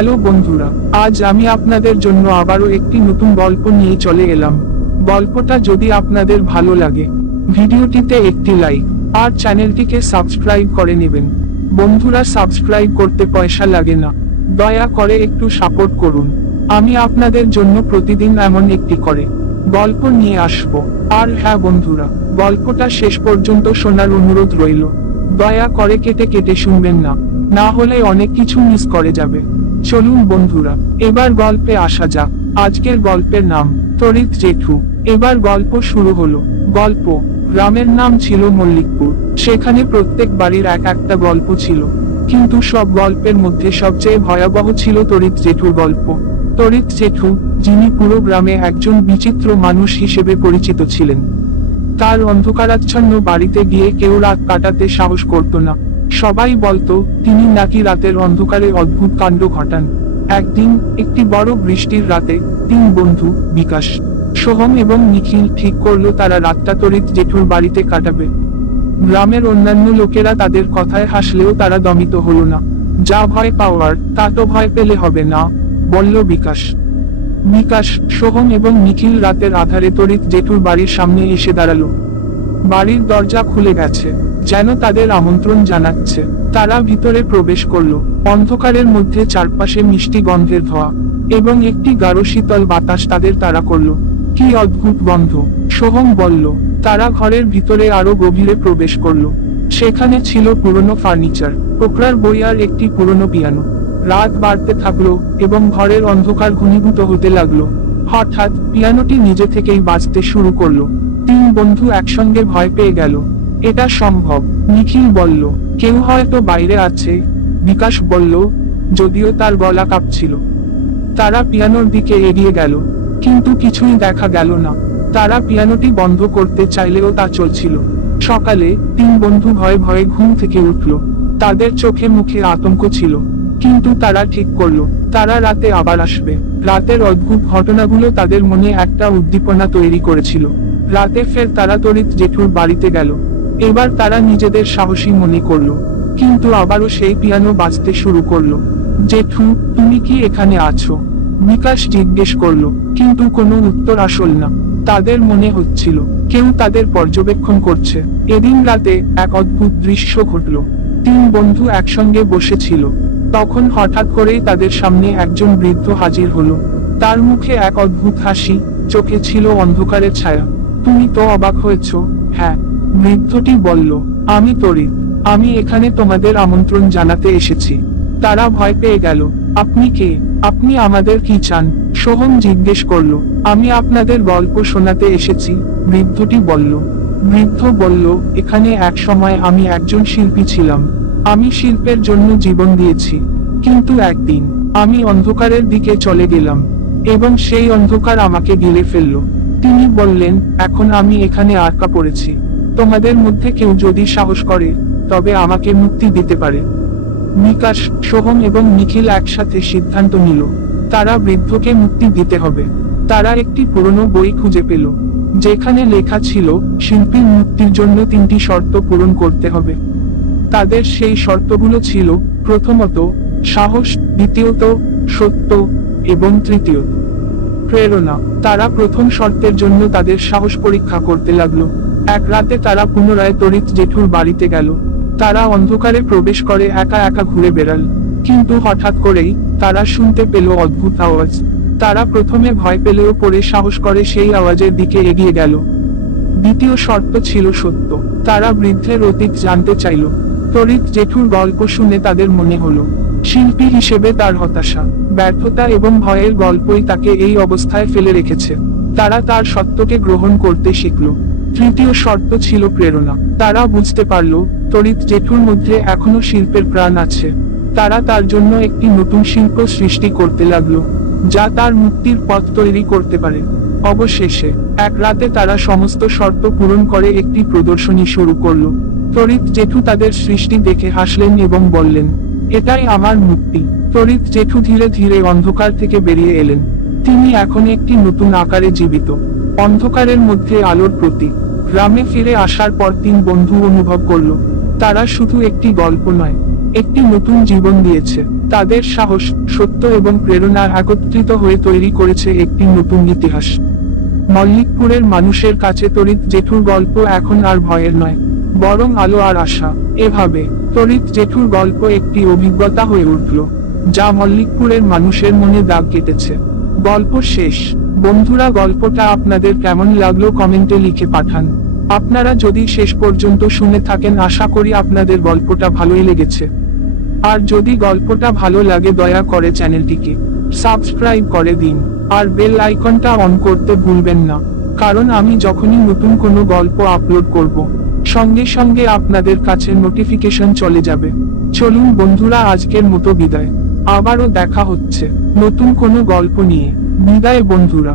Hello বন্ধুরা, আজ আমি আপনাদের জন্য আবারও একটি নতুন গল্প নিয়ে চলে এলাম। গল্পটা যদি আপনাদের ভালো লাগে, ভিডিওটিতে একটি লাইক আর চ্যানেলটিকে সাবস্ক্রাইব করে নেবেন। বন্ধুরা, সাবস্ক্রাইব করতে পয়সা লাগে না, দয়া করে একটু সাপোর্ট করুন। আমি আপনাদের জন্য প্রতিদিন এমন একটি করে গল্প নিয়ে আসব। আর হ্যাঁ বন্ধুরা, গল্পটা শেষ পর্যন্ত শোনার অনুরোধ রইল। দয়া করে কেটে কেটে শুনবেন না, না হলে অনেক কিছু মিস করে যাবে। চলুন বন্ধুরা, এবার গল্পে আসা যাক। আজকের গল্পের নাম তড়িৎ জেঠু। এবার গল্প শুরু হলো। গল্প, গ্রামের নাম ছিল মল্লিকপুর। সেখানে প্রত্যেক বাড়ির এক একটা গল্প ছিল, কিন্তু সব গল্পের মধ্যে সবচেয়ে ভয়াবহ ছিল তড়িৎ জেঠুর গল্প। তড়িৎ জেঠু, যিনি পুরো গ্রামে একজন বিচিত্র মানুষ হিসেবে পরিচিত ছিলেন। তার অন্ধকারাচ্ছন্ন বাড়িতে গিয়ে কেউ রাত কাটাতে সাহস করত না। সবাই বলতো তিনি নাকি রাতের অন্ধকারে অদ্ভুত কাণ্ড ঘটান। একদিন একটি বড় বৃষ্টির রাতে তিন বন্ধু বিকাশ, সোহম এবং নিখিল ঠিক করলো তারা রাতটা তড়িৎ জেঠুর বাড়িতে কাটাবে। গ্রামের অন্যান্য লোকেরা তাদের কথায় হাসলেও তারা দমিত হলো না। যা ভয় পাওয়ার তা তো ভয় পেলে হবে না, বলল বিকাশ। বিকাশ, সোহম এবং নিখিল রাতের আধারে তড়িৎ জেঠুর বাড়ির সামনে এসে দাঁড়ালো। বাড়ির দরজা খুলে গেছে, যেন তাদের আমন্ত্রণ জানাচ্ছে। তারা ভিতরে প্রবেশ করলো। অন্ধকারের মধ্যে চারপাশে মিষ্টি গন্ধের ধোঁয়া এবং একটি গাঢ় শীতল বাতাস তাদের তাড়া করলো। কি অদ্ভুত গন্ধ, সোহম বলল। তারা ঘরের ভিতরে আরো গভীরে প্রবেশ করলো। সেখানে ছিল পুরনো ফার্নিচার, পোকরার বই আর একটি পুরনো পিয়ানো। রাত বাড়তে থাকলো এবং ঘরের অন্ধকার ঘনীভূত হতে লাগলো। হঠাৎ পিয়ানোটি নিজে থেকেই বাজতে শুরু করলো। তিন বন্ধু একসঙ্গে ভয় পেয়ে গেল। এটা সম্ভব, নিখিল বলল। কেউ হয়তো বাইরে আছে, বিকাশ বলল, যদিও তার গলা কাঁপছিল। তারা পিয়ানোর দিকে এগিয়ে গেল, কিন্তু কিছুই দেখা গেল না। তারা পিয়ানোটি বন্ধ করতে চাইলেও তা চলছিল। সকালে তিন বন্ধু ভয়ে ভয়ে ঘুম থেকে উঠল। তাদের চোখে মুখে আতঙ্ক ছিল, কিন্তু তারা ঠিক করলো তারা রাতে আবার আসবে। রাতের অদ্ভুত ঘটনাগুলো তাদের মনে একটা উদ্দীপনা তৈরি করেছিল। রাতে ফের তারা তড়িৎ জেঠুর বাড়িতে গেল। এবার তারা নিজেদের সাহসী মনে করলো, কিন্তু আবারও সেই পিয়ানো বাজতে শুরু করলো। জেঠু, তুমি কি এখানে আছো? বিকাশ জিজ্ঞেস করলো, কিন্তু কোনো উত্তর আসল না। তাদের মনে হচ্ছিল কেউ তাদের পর্যবেক্ষণ করছে। এদিন রাতে এক অদ্ভুত দৃশ্য ঘটলো। তিন বন্ধু একসঙ্গে বসেছিল, তখন হঠাৎ করেই তাদের সামনে একজন বৃদ্ধ হাজির হলো। তার মুখে এক অদ্ভুত হাসি, চোখে ছিল অন্ধকারের ছায়া। তুমি তো অবাক হয়েছ? হ্যাঁ, বৃদ্ধটি বলল, আমি তড়িৎ। আমি এখানে তোমাদের আমন্ত্রণ জানাতে এসেছি। তারা ভয় পেয়ে গেল। আপনি কে? আপনি আমাদের কি চান? সোহম জিজ্ঞেস করলো। আমি আপনাদের গল্প শোনাতে এসেছি, বৃদ্ধটি বলল। বৃদ্ধ বলল, এখানে এক সময় আমি একজন শিল্পী ছিলাম। আমি শিল্পের জন্য জীবন দিয়েছি, কিন্তু একদিন আমি অন্ধকারের দিকে চলে গেলাম এবং সেই অন্ধকার আমাকে গিলে ফেলল। তিনি বললেন, এখন আমি এখানে আটকা পড়েছি। তোমাদের মধ্যে কেউ যদি সাহস করে, তবে আমাকে মুক্তি দিতে পারে। বিকাশ, সোহম এবং নিখিল একসাথে সিদ্ধান্ত নিল তারা বৃদ্ধকে মুক্তি দিতে হবে। তারা একটি পুরনো বই খুঁজে পেল, যেখানে লেখা ছিল শিল্পীর মুক্তির জন্য তিনটি শর্ত পূরণ করতে হবে। তাদের সেই শর্তগুলো ছিল, প্রথমত সাহস, দ্বিতীয়ত সত্য এবং তৃতীয়ত প্রেরণা। তারা প্রথম শর্তের জন্য তাদের সাহস পরীক্ষা করতে লাগলো। এক রাতে তারা পুনরায় তড়িৎ জেঠুর বাড়িতে গেল। তারা অন্ধকারে প্রবেশ করে একা একা ঘুরে বেড়াল, কিন্তু হঠাৎ করেই তারা শুনতে পেল অদ্ভুত আওয়াজ। তারা প্রথমে ভয় পেলেও পরে সাহস করে সেই আওয়াজের দিকে এগিয়ে গেল। দ্বিতীয় শর্ত ছিল সত্য। তারা বৃদ্ধের অতীত জানতে চাইল। তড়িৎ জেঠুর গল্প শুনে তাদের মনে হলো শিল্পী হিসেবে তার হতাশা, ব্যর্থতা এবং ভয়ের গল্পই তাকে এই অবস্থায় ফেলে রেখেছে। তারা তার সত্যকে গ্রহণ করতে শিখল। তৃতীয় শর্ত ছিল প্রেরণা। তারা বুঝতে পারল তড়িৎ জেঠুর মধ্যে এখনো শিল্পের প্রাণ আছে। তারা তার জন্য একটি নতুন শিল্প সৃষ্টি করতে লাগলো, যা তার মুক্তির পথ তৈরি করতে পারে। অবশেষে এক রাতে তারা সমস্ত শর্ত পূরণ করে একটি প্রদর্শনী শুরু করলো। তড়িৎ জেঠু তাদের সৃষ্টি দেখে হাসলেন এবং বললেন, এটাই আমার মুক্তি। তড়িৎ জেঠু ধীরে ধীরে অন্ধকার থেকে বেরিয়ে এলেন। তিনি এখন একটি নতুন আকারে জীবিত, অন্ধকারের মধ্যে আলোর প্রতীক। গ্রামে ফিরে আসার পর তিন বন্ধু অনুভব করলো তারা শুধু একটি গল্প নয়, একটি নতুন জীবন দিয়েছে। তাদের সাহস, সত্য এবং প্রেরণা একত্রিত হয়ে তৈরি করেছে একটি নতুন ইতিহাস। মল্লিকপুরের মানুষের কাছে তড়িৎ জেঠুর গল্প এখন আর ভয়ের নয়, বরং আলো আর আশা। এভাবে তড়িৎ জেঠুর গল্প একটি অভিজ্ঞতা হয়ে উঠল, যা মল্লিকপুরের মানুষের মনে দাগ কেটেছে। গল্প শেষ। বন্ধুরা, গল্পটা আপনাদের কেমন লাগলো কমেন্টে লিখে পাঠান। আপনারা যদি শেষ পর্যন্ত শুনে থাকেন, আশা করি আপনাদের গল্পটা ভালোই লেগেছে। আর যদি গল্পটা ভালো লাগে, দয়া করে চ্যানেলটিকে সাবস্ক্রাইব করে দিন আর বেল আইকনটা অন করতে ভুলবেন না, কারণ আমি যখনই নতুন কোনো গল্প আপলোড করব, সঙ্গে সঙ্গে আপনাদের কাছে নোটিফিকেশন চলে যাবে। চলুন বন্ধুরা, আজকের মতো বিদায়। আবারও দেখা হচ্ছে নতুন কোনো গল্প নিয়ে। বিদায় বন্ধুরা।